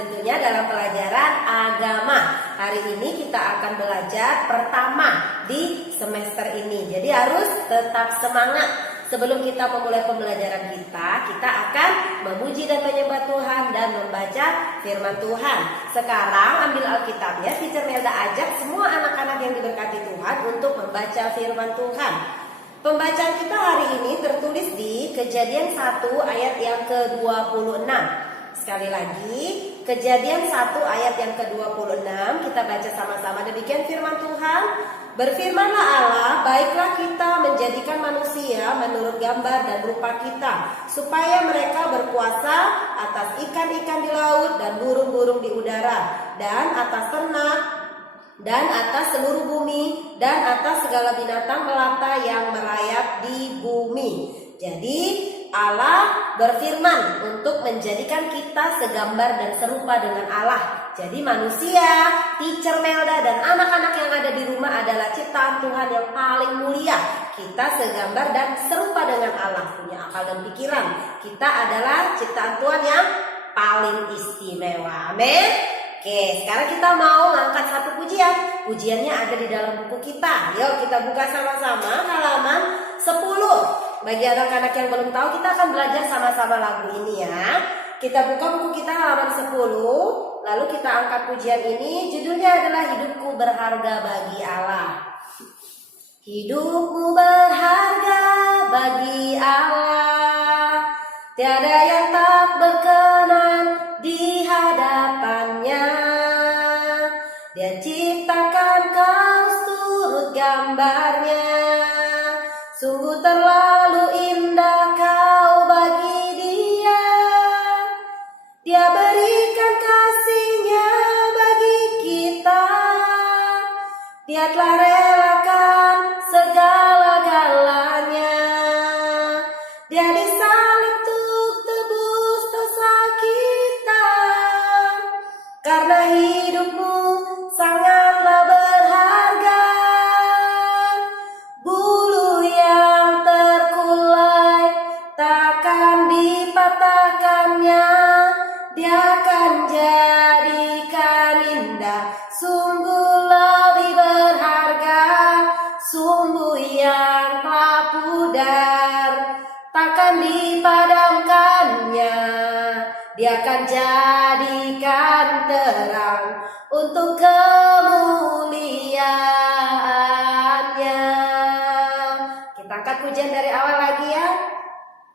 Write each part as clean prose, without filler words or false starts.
tentunya dalam pelajaran agama. Hari ini kita akan belajar pertama di semester ini. Jadi harus tetap semangat. Sebelum kita memulai pembelajaran kita akan memuji dan menyembah Tuhan dan membaca firman Tuhan. Sekarang ambil Alkitabnya, Teacher Melda ajak semua anak-anak yang diberkati Tuhan untuk membaca firman Tuhan. Pembacaan kita hari ini tertulis di Kejadian 1 ayat yang ke-26. Sekali lagi, Kejadian 1 ayat yang ke-26, kita baca sama-sama. Demikian firman Tuhan. Berfirmanlah Allah, baiklah kita menjadikan manusia menurut gambar dan rupa kita, supaya mereka berkuasa atas ikan-ikan di laut dan burung-burung di udara, dan atas ternak, dan atas seluruh bumi, dan atas segala binatang melata yang merayap di bumi. Jadi Allah berfirman untuk menjadikan kita segambar dan serupa dengan Allah. Jadi manusia, Teacher Melda dan anak-anak yang ada di rumah adalah ciptaan Tuhan yang paling mulia. Kita segambar dan serupa dengan Allah, punya akal dan pikiran. Kita adalah ciptaan Tuhan yang paling istimewa. Amin. Oke, sekarang kita mau ngangkat satu pujian. Pujiannya ada di dalam buku kita. Yuk kita buka sama-sama halaman 10. Bagi anak-anak yang belum tahu, kita akan belajar sama-sama lagu ini ya. Kita buka buku kita halaman 10. Lalu kita angkat pujian ini. Judulnya adalah Hidupku Berharga Bagi Allah. Hidupku berharga bagi Allah, tiada yang tak berkenan di hadapannya. Dia ciptakan kau turut gambarnya, sungguh terlalu indah kau bagi dia. Dia berikan kasihnya bagi kita. Dia telah relakan segala-galanya. Dia disalib untuk tebus dosa kita. Karena hidupmu sangatlah berharga. Bulu yang terkulai takkan dipatahkannya. Dia akan jadikan indah, sungguh lebih berharga. Sumbu yang tak pudar takkan dipadamkannya. Dia akan jadikan terang untuk kemuliaannya. Kita angkat pujian dari awal lagi ya.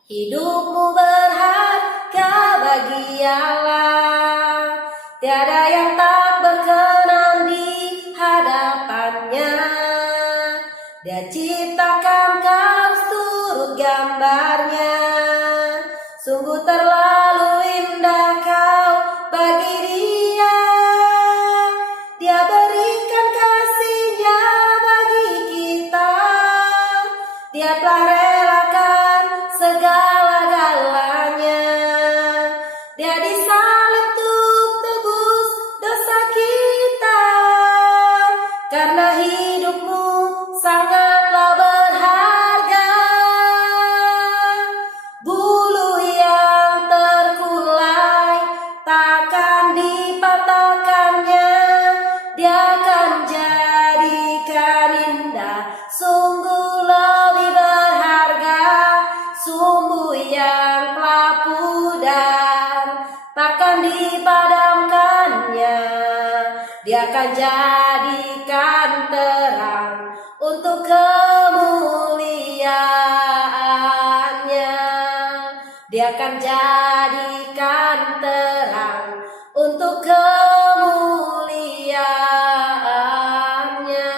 Hidupmu berharga bagi Allah, tiada yang tak berkenan di hadapannya. Dia ciptakan kau turut gambarnya, sungguh terlalu indah kau bagi dia. Dia berikan kasihnya bagi kita. Dia telah relakan segala-galanya. Dia disalib untuk tebus dosa kita. Karena hidupmu sangatlah berharga. Bulu yang terkulai takkan dipatahkannya. Dia akan jadikan indah, sungguh lebih berharga. Sumbu yang telah pudar takkan dipadamkannya. Dia akan jadikan terang untuk kemuliaannya. Dia akan jadikan terang untuk kemuliaannya.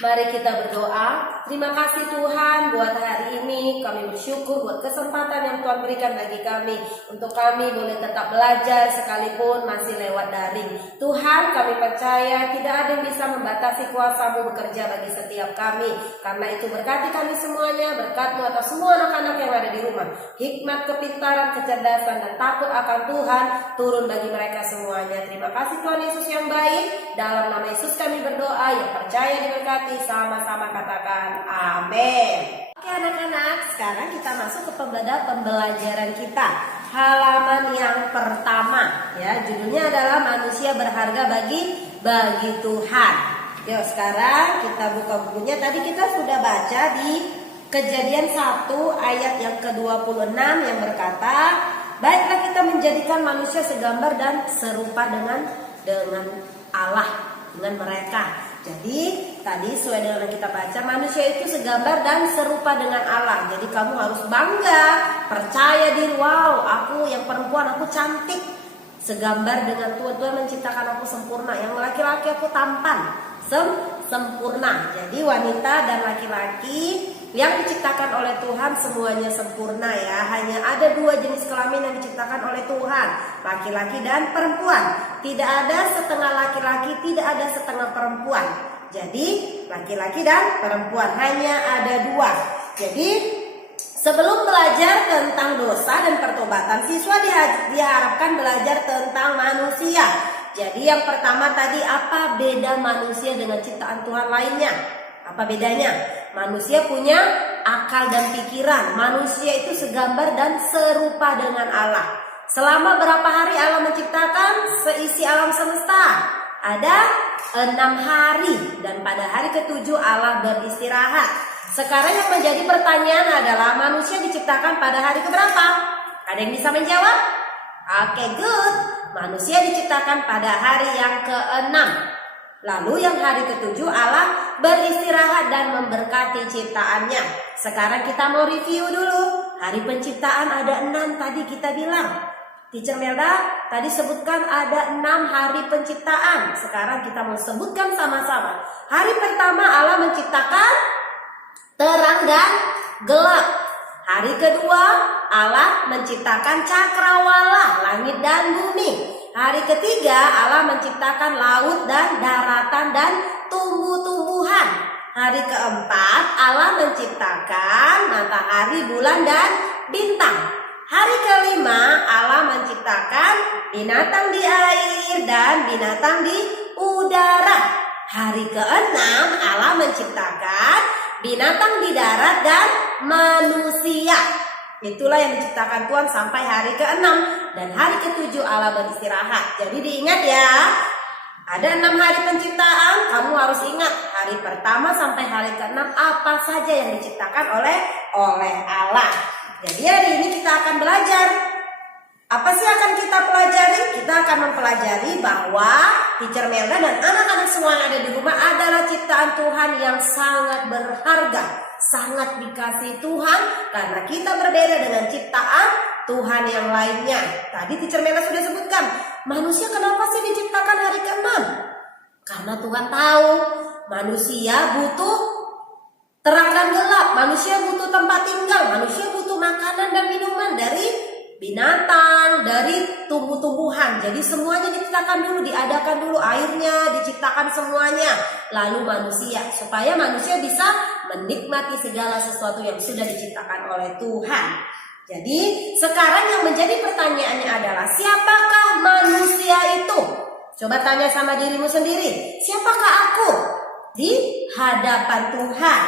Mari kita berdoa. Terima kasih Tuhan buat hari ini. Kami bersyukur buat kesempatan yang Tuhan berikan bagi kami, untuk kami boleh tetap belajar sekalipun masih lewat daring. Tuhan, kami percaya tidak ada yang bisa membatasi kuasa-Mu bekerja bagi setiap kami. Karena itu berkati kami semuanya, berkat-Mu atas semua anak-anak yang ada di rumah. Hikmat, kepintaran, kecerdasan, dan takut akan Tuhan turun bagi mereka semuanya. Terima kasih Tuhan Yesus yang baik. Dalam nama Yesus kami berdoa, yang percaya diberkati, sama-sama katakan amin. Oke anak-anak, sekarang kita masuk ke pembelajaran kita. halaman yang pertama ya. Judulnya adalah manusia berharga bagi Tuhan. Yuk sekarang kita buka bukunya. Tadi kita sudah baca di Kejadian 1 ayat yang ke-26 yang berkata, baiklah kita menjadikan manusia segambar dan serupa dengan Allah, dengan mereka. Jadi tadi sesuai dengan yang kita baca, manusia itu segambar dan serupa dengan Allah. Jadi kamu harus bangga, percaya diri, wow, aku yang perempuan aku cantik, segambar dengan Tuhan. Tuhan menciptakan aku sempurna. Yang laki-laki aku tampan, sempurna. Jadi wanita dan laki-laki yang diciptakan oleh Tuhan semuanya sempurna ya. Hanya ada 2 jenis kelamin yang diciptakan oleh Tuhan, laki-laki dan perempuan. Tidak ada setengah laki-laki, tidak ada setengah perempuan. Jadi laki-laki dan perempuan hanya ada 2. Jadi sebelum belajar tentang dosa dan pertobatan, siswa diharapkan belajar tentang manusia. Jadi yang pertama tadi, apa beda manusia dengan ciptaan Tuhan lainnya? Apa bedanya? Manusia punya akal dan pikiran. Manusia itu segambar dan serupa dengan Allah. Selama berapa hari Allah menciptakan seisi alam semesta? Ada 6 hari. Dan pada hari ke-7 Allah beristirahat. Sekarang yang menjadi pertanyaan adalah, manusia diciptakan pada hari keberapa? Ada yang bisa menjawab? Oke, good. Manusia diciptakan pada hari yang ke-6. Lalu yang hari ke-7 Allah beristirahat dan memberkati ciptaannya. Sekarang kita mau review dulu. Hari penciptaan ada 6 tadi kita bilang. Teacher Melda tadi sebutkan ada 6 hari penciptaan. Sekarang kita mau sebutkan sama-sama. Hari pertama Allah menciptakan terang dan gelap. Hari kedua Allah menciptakan cakrawala, langit dan bumi. Hari ketiga Allah menciptakan laut dan daratan dan tumbuh-tumbuhan. Hari keempat Allah menciptakan matahari, bulan dan bintang. Hari kelima Allah menciptakan binatang di air dan binatang di udara. Hari keenam Allah menciptakan binatang di darat dan manusia. Itulah yang diciptakan Tuhan sampai hari ke-6. Dan hari ke-7 Allah beristirahat. Jadi diingat ya, ada 6 hari penciptaan. Kamu harus ingat hari pertama sampai hari ke-6 apa saja yang diciptakan oleh Allah. Jadi hari ini kita akan belajar. Apa sih akan kita pelajari? Kita akan mempelajari bahwa Teacher Melda dan anak-anak semua yang ada di rumah adalah ciptaan Tuhan yang sangat berharga, sangat dikasihi Tuhan, karena kita berbeda dengan ciptaan Tuhan yang lainnya. Tadi Teacher Melda sudah sebutkan, manusia kenapa sih diciptakan hari ke-6? Karena Tuhan tahu manusia butuh terang dan gelap, manusia butuh tempat tinggal, manusia butuh makanan dan minuman dari binatang, dari tumbuh-tumbuhan. Jadi semuanya diciptakan dulu, diadakan dulu, airnya diciptakan semuanya. Lalu manusia, supaya manusia bisa menikmati segala sesuatu yang sudah diciptakan oleh Tuhan. Jadi sekarang yang menjadi pertanyaannya adalah, siapakah manusia itu? Coba tanya sama dirimu sendiri, siapakah aku di hadapan Tuhan?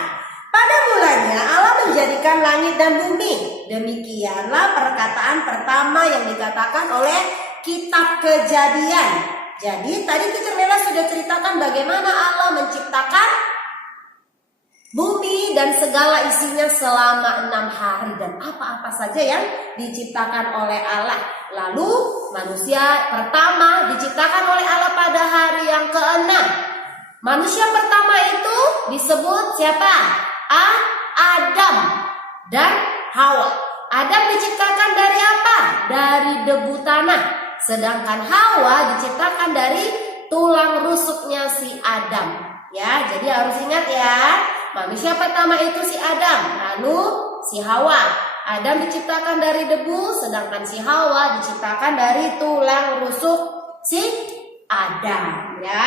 Pada mulanya Allah menjadikan langit dan bumi. Demikianlah perkataan pertama yang dikatakan oleh kitab Kejadian. Jadi tadi Teacher Melda sudah ceritakan bagaimana Allah menciptakan bumi dan segala isinya selama 6 hari. Dan apa-apa saja yang diciptakan oleh Allah. Lalu manusia pertama diciptakan oleh Allah pada hari yang ke-6. Manusia pertama itu disebut siapa? Adam dan Hawa. Adam diciptakan dari apa? Dari debu tanah. Sedangkan Hawa diciptakan dari tulang rusuknya si Adam. Ya, jadi harus ingat ya. Manusia pertama itu si Adam, lalu si Hawa. Adam diciptakan dari debu, sedangkan si Hawa diciptakan dari tulang rusuk si Adam. Ya.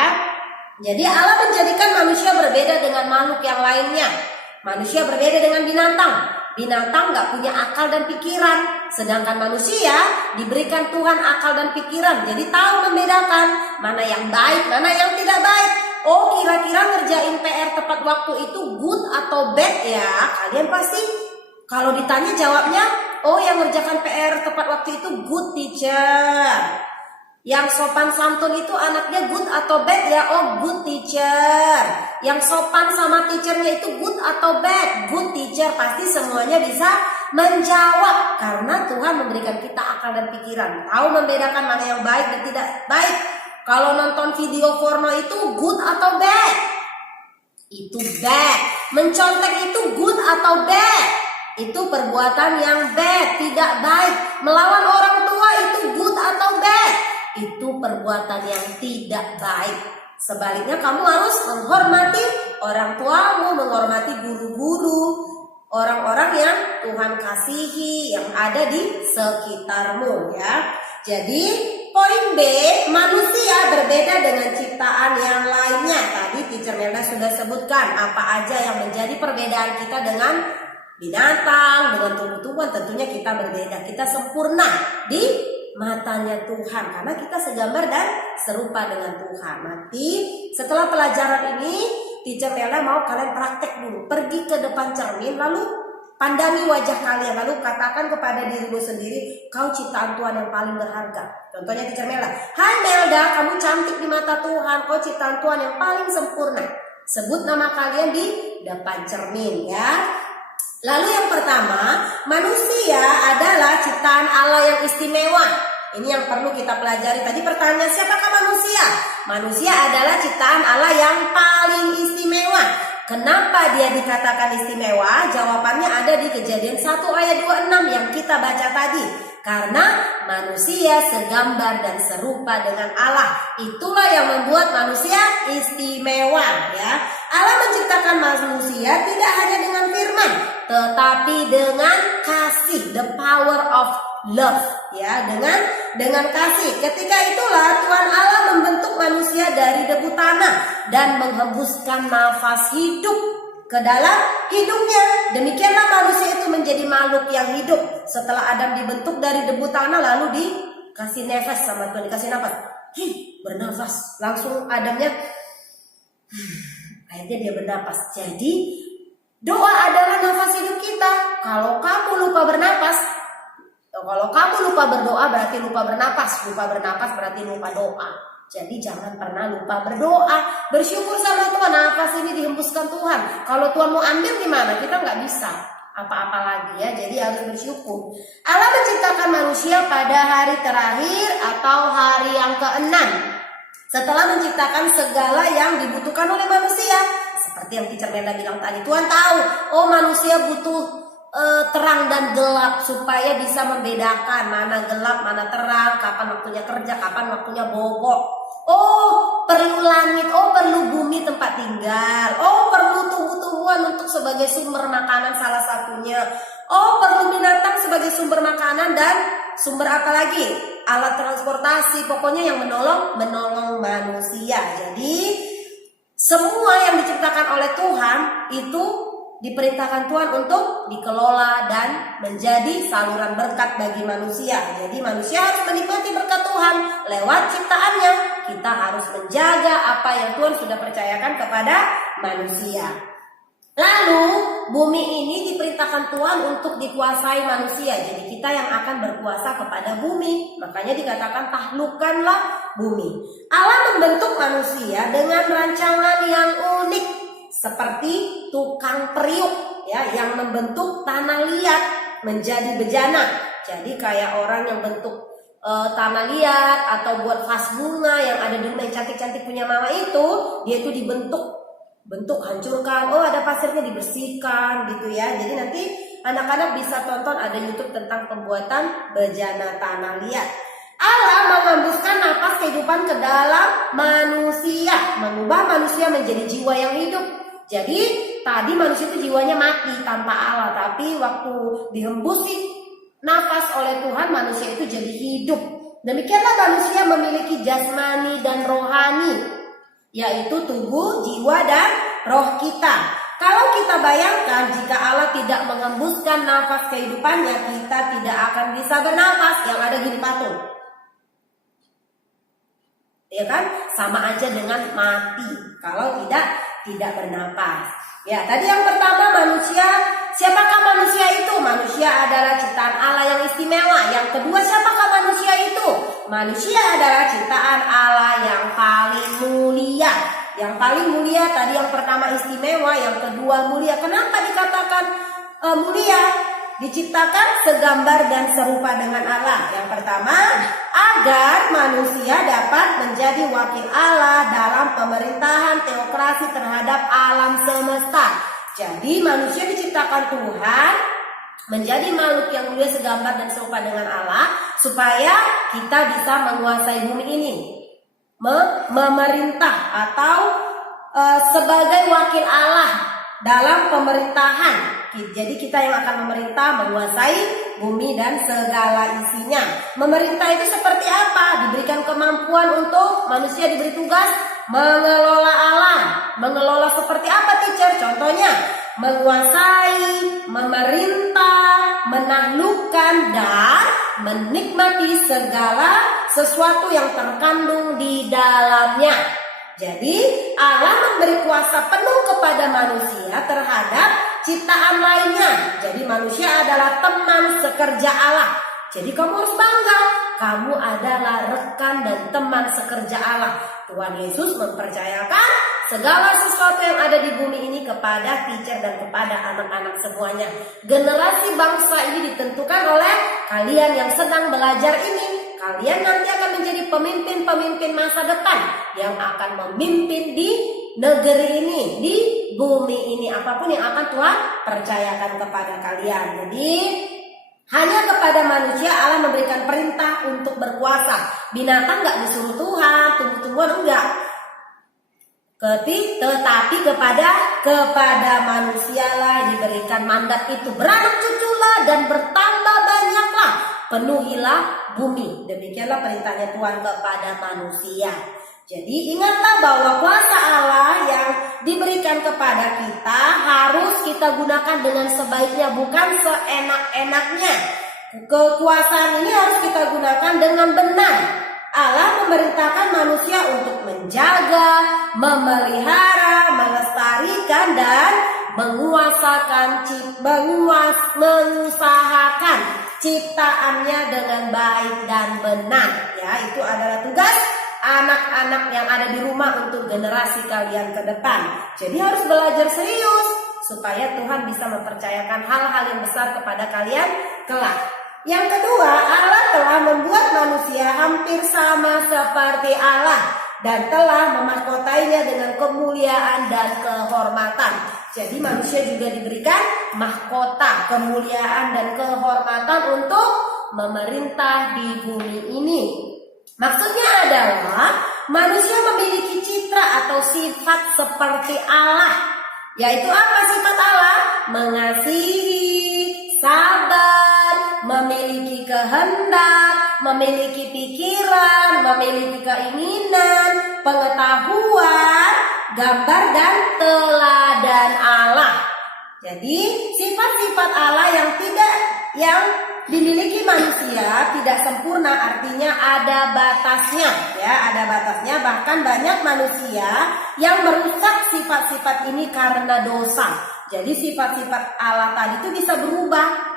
Jadi Allah menjadikan manusia berbeda dengan makhluk yang lainnya. Manusia berbeda dengan binatang. Binatang gak punya akal dan pikiran. Sedangkan manusia diberikan Tuhan akal dan pikiran. Jadi tahu membedakan mana yang baik, mana yang tidak baik. Oh, kira-kira ngerjain PR tepat waktu itu good atau bad ya? Kalian pasti kalau ditanya jawabnya Oh, yang ngerjakan PR tepat waktu itu good teacher. Yang sopan santun itu anaknya good atau bad ya? Oh, good teacher. Yang sopan sama teachernya itu good atau bad? Good teacher. Pasti semuanya bisa menjawab karena Tuhan memberikan kita akal dan pikiran, tahu membedakan mana yang baik dan tidak baik. Kalau nonton video porno itu good atau bad? Itu bad. Mencontek itu good atau bad? Itu perbuatan yang bad, tidak baik. Melawan orang tua itu good atau bad? Itu perbuatan yang tidak baik. Sebaliknya kamu harus menghormati orang tuamu, menghormati guru-guru, orang-orang yang Tuhan kasihi yang ada di sekitarmu ya. Jadi poin B, manusia berbeda dengan ciptaan yang lainnya. Tadi Teacher Melda sudah sebutkan apa aja yang menjadi perbedaan kita dengan binatang, dengan tumbuh-tumbuhan. Tentunya kita berbeda, kita sempurna di matanya Tuhan karena kita segambar dan serupa dengan Tuhan. Nanti setelah pelajaran ini Teacher Melda mau kalian praktek dulu, pergi ke depan cermin lalu pandangi wajah kalian, lalu katakan kepada dirimu sendiri, kau ciptaan Tuhan yang paling berharga. Contohnya Teacher Melda, hai Melda, kamu cantik di mata Tuhan, kau ciptaan Tuhan yang paling sempurna. Sebut nama kalian di depan cermin ya. Lalu yang pertama, manusia adalah ciptaan Allah yang istimewa. Ini yang perlu kita pelajari. Tadi pertanyaan, siapakah manusia? Manusia adalah ciptaan Allah yang paling istimewa. Kenapa dia dikatakan istimewa? Jawabannya ada di Kejadian 1 ayat 26 yang kita baca tadi. Karena manusia segambar dan serupa dengan Allah. Itulah yang membuat manusia istimewa ya. Allah menciptakan manusia tidak hanya dengan firman, tetapi dengan kasih, the power of love ya, dengan kasih. Ketika itulah Tuhan Allah membentuk manusia dari debu tanah dan menghembuskan nafas hidup ke dalam hidupnya. Demikianlah manusia itu menjadi makhluk yang hidup. Setelah Adam dibentuk dari debu tanah lalu dikasih nafas sama Tuhan, dikasih nafas. Bernafas. Langsung Adamnya akhirnya dia bernafas. Jadi doa adalah nafas hidup kita. Kalau kamu lupa bernapas, kalau kamu lupa berdoa berarti lupa bernapas. Lupa bernapas berarti lupa doa. Jadi jangan pernah lupa berdoa. Bersyukur sama Tuhan, nafas ini dihembuskan Tuhan. Kalau Tuhan mau ambil gimana? Kita nggak bisa apa-apa lagi ya. Jadi harus bersyukur. Allah menciptakan manusia pada hari terakhir atau hari yang ke-6. Setelah menciptakan segala yang dibutuhkan oleh manusia. Seperti yang Teacher Melda bilang tadi. Tuhan tahu, oh manusia butuh terang dan gelap supaya bisa membedakan mana gelap, mana terang, kapan waktunya kerja, kapan waktunya bobok. Oh, perlu langit, oh perlu bumi tempat tinggal. Oh, perlu tumbuh-tumbuhan untuk sebagai sumber makanan salah satunya. Oh, perlu binatang sebagai sumber makanan dan sumber apa lagi? Alat transportasi, pokoknya yang menolong manusia. Jadi semua yang diciptakan oleh Tuhan itu diperintahkan Tuhan untuk dikelola dan menjadi saluran berkat bagi manusia. Jadi manusia harus menikmati berkat Tuhan lewat ciptaannya. Kita harus menjaga apa yang Tuhan sudah percayakan kepada manusia. Lalu bumi ini diperintahkan Tuhan untuk dikuasai manusia. Jadi kita yang akan berkuasa kepada bumi. Makanya dikatakan taklukkanlah bumi. Allah membentuk manusia dengan rancangan yang unik. Seperti tukang periuk ya, yang membentuk tanah liat menjadi bejana. Jadi kayak orang yang bentuk tanah liat atau buat vas bunga yang ada di rumah yang cantik-cantik punya mama itu, dia itu dibentuk hancurkan. Oh, ada pasirnya dibersihkan gitu ya. Jadi nanti anak-anak bisa tonton, ada YouTube tentang pembuatan bejana tanah liat. Allah menghembuskan nafas kehidupan ke dalam manusia, mengubah manusia menjadi jiwa yang hidup. Jadi tadi manusia itu jiwanya mati tanpa Allah, tapi waktu dihembusi nafas oleh Tuhan manusia itu jadi hidup. Demikianlah manusia memiliki jasmani dan rohani, yaitu tubuh, jiwa, dan roh kita. Kalau kita bayangkan jika Allah tidak menghembuskan nafas kehidupannya, kita tidak akan bisa bernafas. Yang ada gini patung, ya kan? Sama aja dengan mati kalau tidak bernapas. Ya, tadi yang pertama manusia siapakah manusia itu? Manusia adalah ciptaan Allah yang istimewa. Yang kedua, siapakah manusia itu? Manusia adalah ciptaan Allah yang paling mulia. Yang paling mulia tadi yang pertama istimewa, yang kedua mulia. Kenapa dikatakan mulia? Diciptakan segambar dan serupa dengan Allah. Yang pertama, agar manusia dapat menjadi wakil Allah dalam pemerintahan teokrasi terhadap alam semesta. Jadi manusia diciptakan Tuhan menjadi makhluk yang mulia segambar dan serupa dengan Allah, supaya kita bisa menguasai bumi ini, memerintah atau sebagai wakil Allah dalam pemerintahan. Jadi kita yang akan memerintah, menguasai bumi dan segala isinya. Memerintah itu seperti apa? Diberikan kemampuan untuk manusia, diberi tugas mengelola alam. Mengelola seperti apa, teacher? Contohnya, menguasai, memerintah, menaklukkan, dan menikmati segala sesuatu yang terkandung di dalamnya. Jadi Allah memberi kuasa penuh kepada manusia terhadap ciptaan lainnya. Jadi manusia adalah teman sekerja Allah. Jadi kamu harus bangga, kamu adalah rekan dan teman sekerja Allah. Tuhan Yesus mempercayakan segala sesuatu yang ada di bumi ini kepada teacher dan kepada anak-anak semuanya. Generasi bangsa ini ditentukan oleh kalian yang sedang belajar ini. Kalian nanti akan menjadi pemimpin-pemimpin masa depan yang akan memimpin di negeri ini, di bumi ini. Apapun yang akan Tuhan percayakan kepada kalian. Jadi hanya kepada manusia Allah memberikan perintah untuk berkuasa. Binatang gak disuruh Tuhan, tumbuh-tumbuhan enggak. Tetapi kepada manusialah diberikan mandat itu. Beranak cuculah dan bertambah banyaklah, penuhilah bumi. Demikianlah perintahnya Tuhan kepada manusia. Jadi ingatlah bahwa kuasa Allah yang diberikan kepada kita harus kita gunakan dengan sebaiknya, bukan seenak-enaknya. Kekuasaan ini harus kita gunakan dengan benar. Allah memerintahkan manusia untuk menjaga, memelihara, melestarikan, dan mengusahakan ciptaannya dengan baik dan benar. Ya, itu adalah tugas anak-anak yang ada di rumah untuk generasi kalian ke depan. Jadi harus belajar serius supaya Tuhan bisa mempercayakan hal-hal yang besar kepada kalian kelak. Yang kedua, Allah telah membuat manusia hampir sama seperti Allah dan telah memahkotainya dengan kemuliaan dan kehormatan. Jadi manusia juga diberikan mahkota, kemuliaan dan kehormatan untuk memerintah di bumi ini. Maksudnya adalah manusia memiliki citra atau sifat seperti Allah. Yaitu apa sifat Allah? Mengasihi, sabar, memiliki kehendak, memiliki pikiran, memiliki keinginan, pengetahuan, gambar dan teladan Allah. Jadi sifat-sifat Allah yang dimiliki manusia tidak sempurna, artinya ada batasnya, ya, ada batasnya. Bahkan banyak manusia yang merusak sifat-sifat ini karena dosa. Jadi sifat-sifat Allah tadi itu bisa berubah.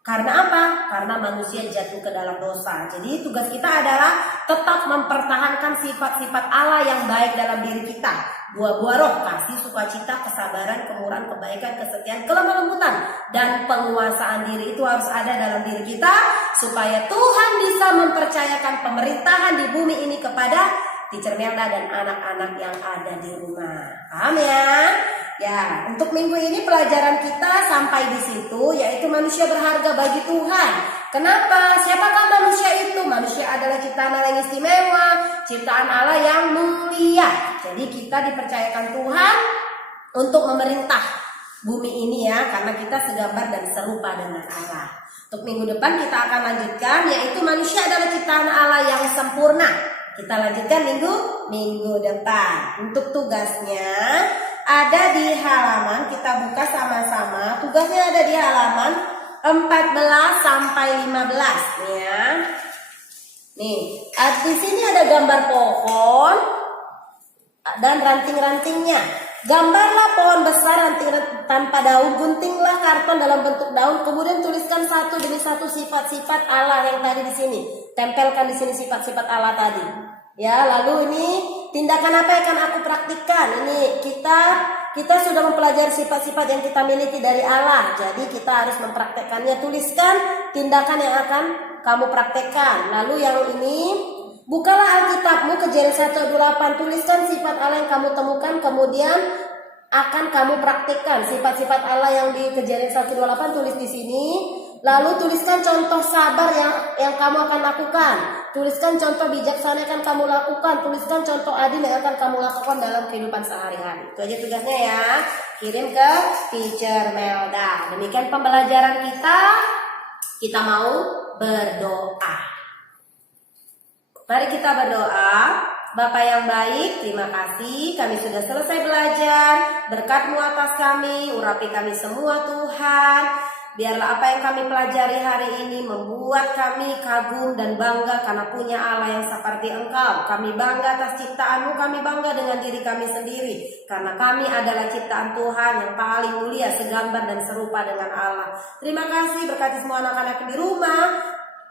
Karena apa? Karena manusia jatuh ke dalam dosa. Jadi tugas kita adalah tetap mempertahankan sifat-sifat Allah yang baik dalam diri kita. Buah-buah roh, kasih, sukacita, kesabaran, kemurahan, kebaikan, kesetiaan, kelemah lembutan, dan penguasaan diri itu harus ada dalam diri kita supaya Tuhan bisa mempercayakan pemerintahan di bumi ini kepada Teacher Melda dan anak-anak yang ada di rumah. Paham ya? Ya, untuk minggu ini pelajaran kita sampai di situ, yaitu manusia berharga bagi Tuhan. Kenapa? Siapakah manusia itu? Manusia adalah ciptaan Allah yang istimewa, ciptaan Allah yang mulia. Jadi kita dipercayakan Tuhan untuk memerintah bumi ini ya, karena kita segambar dan serupa dengan Allah. Untuk minggu depan kita akan lanjutkan, yaitu manusia adalah ciptaan Allah yang sempurna. Kita lanjutkan minggu depan. Untuk tugasnya ada di halaman, kita buka sama-sama. Tugasnya ada di halaman 14 sampai 15 ya. Nih, di sini ada gambar pohon dan ranting-rantingnya. Gambarlah pohon besar tanpa daun, guntinglah karton dalam bentuk daun, kemudian tuliskan satu demi satu sifat-sifat Allah yang tadi di sini. Tempelkan di sini sifat-sifat Allah tadi. Ya, lalu ini tindakan apa yang akan aku praktikkan? Ini kita sudah mempelajari sifat-sifat yang kita miliki dari Allah. Jadi kita harus mempraktekkannya. Tuliskan tindakan yang akan kamu praktekkan. Lalu yang ini, bukalah Alkitabmu Kejadian 1:28, tuliskan sifat Allah yang kamu temukan, kemudian akan kamu praktikkan sifat-sifat Allah yang di Kejadian 1:28, tulis di sini. Lalu tuliskan contoh sabar yang kamu akan lakukan. Tuliskan contoh bijaksana yang akan kamu lakukan. Tuliskan contoh adil yang akan kamu lakukan dalam kehidupan sehari-hari. Itu aja tugasnya ya. Kirim ke Teacher Melda. Demikian pembelajaran kita. Kita mau berdoa. Mari kita berdoa. Bapak yang baik, terima kasih kami sudah selesai belajar. Berkat-Mu atas kami, urapi kami semua Tuhan. Biarlah apa yang kami pelajari hari ini membuat kami kagum dan bangga karena punya Allah yang seperti Engkau. Kami bangga atas ciptaan-Mu, kami bangga dengan diri kami sendiri. Karena kami adalah ciptaan Tuhan yang paling mulia, segambar dan serupa dengan Allah. Terima kasih, berkati semua anak-anak di rumah.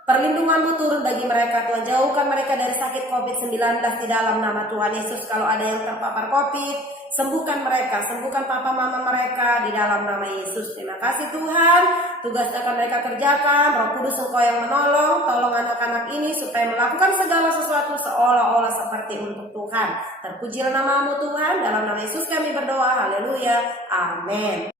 Perlindungan-Mu turun bagi mereka Tuhan. Jauhkan mereka dari sakit COVID-19 di dalam nama Tuhan Yesus. Kalau ada yang terpapar COVID, sembuhkan mereka, sembuhkan papa mama mereka di dalam nama Yesus. Terima kasih Tuhan. Tugas akan mereka kerjakan. Roh Kudus Engkau yang menolong. Tolong anak-anak ini supaya melakukan segala sesuatu seolah-olah seperti untuk Tuhan. Terpujilah nama-Mu Tuhan. Dalam nama Yesus kami berdoa. Haleluya. Amin.